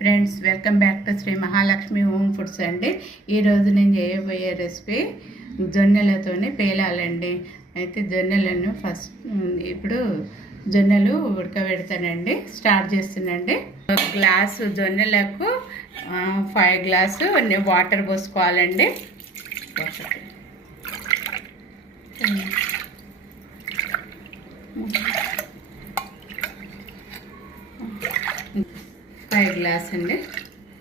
Friends, welcome back to Shri Mahalakshmi home foods అండి. ఈరోజు నేను చేయబోయే రెసిపీ జొన్నెలతోనే పేలాలండి. అయితే జొన్నెలను ఇప్పుడు జొన్నలు ఉడకబెడతానండి. స్టార్ట్ చేస్తున్నాండి. ఒక గ్లాసు జొన్నెలకు 5 గ్లాసు వాటర్ పోసుకోవాలండి. 5 గ్లాస్ అండి.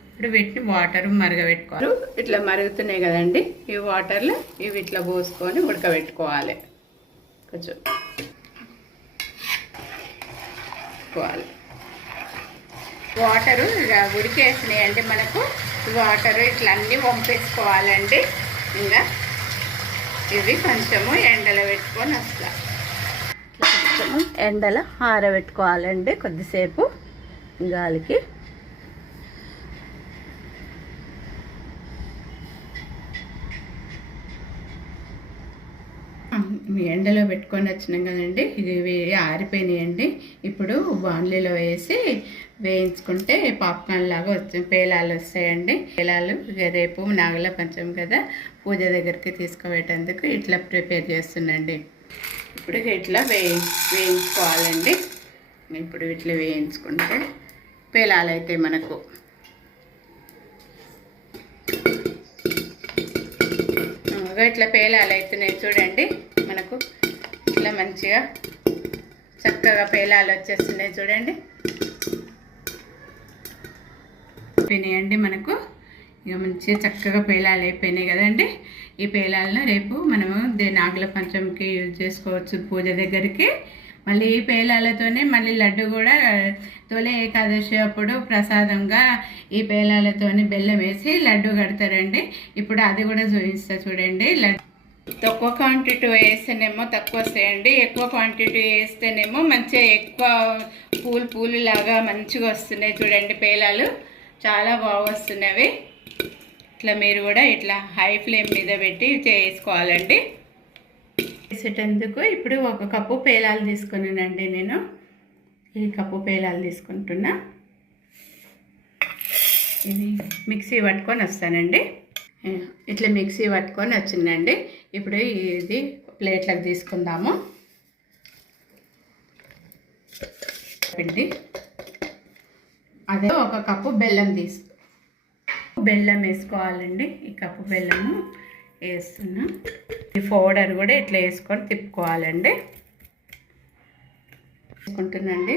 ఇప్పుడు వీటిని వాటర్ మరగబెట్టుకోవాలి. ఇట్లా మరుగుతున్నాయి కదండి, ఈ వాటర్లో ఇవి ఇట్లా పోసుకొని ఉడకబెట్టుకోవాలి. కొంచెం వాటరు ఇక ఉడికేసినాయండి. మనకు వాటరు ఇట్లా అన్నీ వంపేసుకోవాలండి. ఇంకా ఇవి కొంచెము ఎండలో పెట్టుకొని అట్లా కొంచెము ఎండలో ఆరబెట్టుకోవాలండి కొద్దిసేపు గాలికి. ఎండలో పెట్టుకొని వచ్చినాం కదండి, ఇది ఆరిపోయినాయండి. ఇప్పుడు బాండ్లీలో వేసి వేయించుకుంటే పాప్కార్న్ లాగా పేలాలు వస్తాయండి. పేలాలు రేపు నాగల పంచమి కదా, పూజ దగ్గరికి తీసుకుపోయేటందుకు ఇట్లా ప్రిపేర్ చేస్తున్నాండి. ఇప్పుడు ఇట్లా వేయించుకోవాలండి. ఇప్పుడు ఇట్లా వేయించుకుంటే పేలాలు అయితే మనకు ఇట్లా పేలాలు అవుతున్నాయి చూడండి. మనకు ఇట్లా మంచిగా చక్కగా పేలాలు వచ్చేస్తున్నాయి చూడండి. అయిపోయినాయండి మనకు. ఇక మంచిగా చక్కగా పేలాలు అయిపోయినాయి కదండి. ఈ పేలాలను రేపు మనము నాగుల పంచమికి యూజ్ చేసుకోవచ్చు పూజ దగ్గరికి. మళ్ళీ ఈ పేలాలతోనే మళ్ళీ లడ్డు కూడా తొలి ఏకాదశి అప్పుడు ప్రసాదంగా ఈ పేలాలతోని బెల్లం వేసి లడ్డు కడతారండి. ఇప్పుడు అది కూడా చూపిస్తా చూడండి. లడ్డు తక్కువ క్వాంటిటీ వేస్తేనేమో తక్కువ వస్తాయండి, ఎక్కువ క్వాంటిటీ వేస్తేనేమో మంచిగా ఎక్కువ పూలు లాగా మంచిగా వస్తున్నాయి చూడండి. పేలాలు చాలా బాగా వస్తున్నవి. ఇట్లా మీరు కూడా ఇట్లా హై ఫ్లేమ్ మీద పెట్టి చేసుకోవాలండి. వేసేటందుకు ఇప్పుడు 1 కప్పు పేలాలు తీసుకున్నానండి. నేను ఈ కప్పు పేలాలు తీసుకుంటున్నా. ఇది మిక్సీ పట్టుకొని వస్తానండి. ఇట్లా మిక్సీ పట్టుకొని వచ్చిందండి. ఇప్పుడు ఇది ప్లేట్లకు తీసుకుందాము. పిండి అదే 1 కప్పు బెల్లం బెల్లం వేసుకోవాలండి. ఈ కప్పు బెల్లము వేస్తున్నా. ఈ పౌడర్ కూడా ఇట్లా వేసుకొని తిప్పుకోవాలండి. వేసుకుంటున్నాండి.